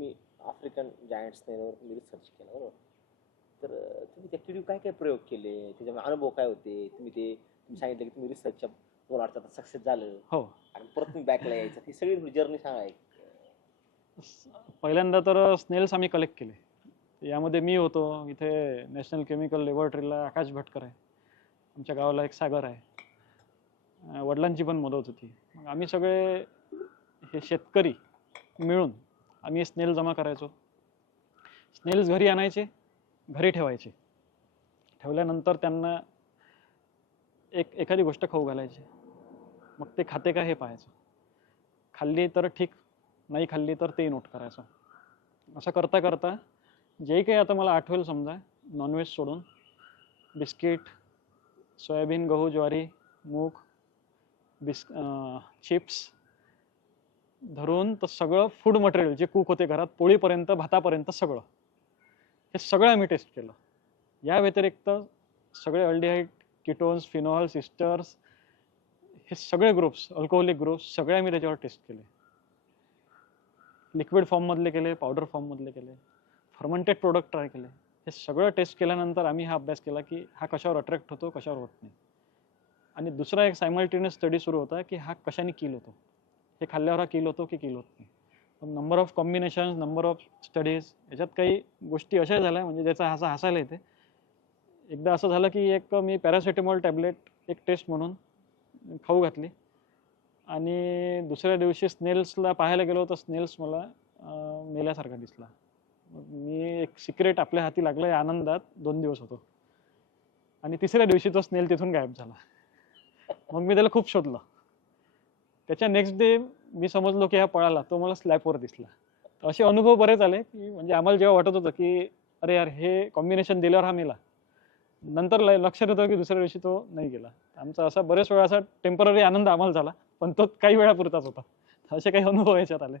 तुम्ही African giant स्नेलवर तुम्ही research केला बरोबर? तर तुम्ही त्या किडीवर काय काय प्रयोग केले? त्याच्यामुळे अनुभव काय होते? तुम्ही ते तुम्ही सांगितलं की तुम्ही रिसर्चच्या दोन अडचण सक्सेस झालं. हो. आणि परत तुम्ही बॅकला यायचं. ती सगळी जर्नी सांगा एक. पहिल्यांदा तर स्नेल्स आम्ही कलेक्ट केले. यामध्ये मी होतो. इथे नॅशनल केमिकल लॅबोरेटरीला आकाश भटकर आहे. आमच्या गावाला एक सागर आहे. वडिलांची पण मदत होती. मग आम्ही सगळे हे शेतकरी मिळून आम्ही स्नेल जमा करायचो. स्नेल्स घरी आणायचे घरी ठेवायचे. ठेवल्यानंतर त्यांना एक एखादी गोष्ट खाऊ घालायची. मग ते खाते का हे पाहायचं. खाल्ली तर ठीक नाही खाल्ली तर ते नोट करायचं. असं करता करता जे काही आता मला आठवेल समजा नॉनव्हेज सोडून बिस्किट सोयाबीन गहू ज्वारी मूग बिस् चिप्स धरून तर सगळं फूड मटेरियल जे कुक होते घरात पोळीपर्यंत भातापर्यंत सगळं. हे सगळं आम्ही टेस्ट केलं. या व्यतिरिक्त सगळे अल्डिहाईट किटोन्स फिनॉल सिस्टर्स हे सगळे ग्रुप्स अल्कोहोलिक ग्रुप्स सगळे आम्ही त्याच्यावर टेस्ट केले. लिक्विड फॉर्ममधले केले पावडर फॉर्ममधले केले फर्मंटेड प्रोडक्ट ट्राय केले. हे सगळं टेस्ट केल्यानंतर आम्ही हा अभ्यास केला की हा कशावर अट्रॅक्ट होतो कशावर होत नाही. आणि दुसरा एक सायमल्टेनियस स्टडी सुरू होता की हा कशाने किल होतो. हे खाल्ल्यावर हा किल होतो की किल होत नाही. Number of combinations number of studies याच्यात काही गोष्टी अशा झाल्या म्हणजे ज्याचा हसा हसायला येते. एकदा असं झालं की एक मी पॅरासिटेमॉल टॅबलेट एक टेस्ट म्हणून खाऊ घातली. आणि दुसऱ्या दिवशी स्नेल्सला पाहायला गेलो तर स्नेल्स मला मेल्यासारखा दिसला. मग मी एक सिक्रेट आपल्या हाती लागलं या आनंदात दोन दिवस होतो. आणि तिसऱ्या दिवशी तो स्नेल तिथून गायब झाला. मग मी त्याला खूप शोधलं. त्याच्या नेक्स्ट डे मी समजलो की हा पळाला तो मला स्लॅपवर दिसला. तर असे अनुभव बरेच आले की म्हणजे आम्हाला जेव्हा वाटत होतं की अरे यार हे कॉम्बिनेशन दिल्यावर हा मेला. नंतर लक्षात येतं की दुसऱ्या दिवशी तो नाही गेला. आमचा असा बरेच वेळा असा टेंपररी आनंद आम्हाला झाला पण तो काही वेळापुरताच होता. असे काही अनुभव याच्यात आले.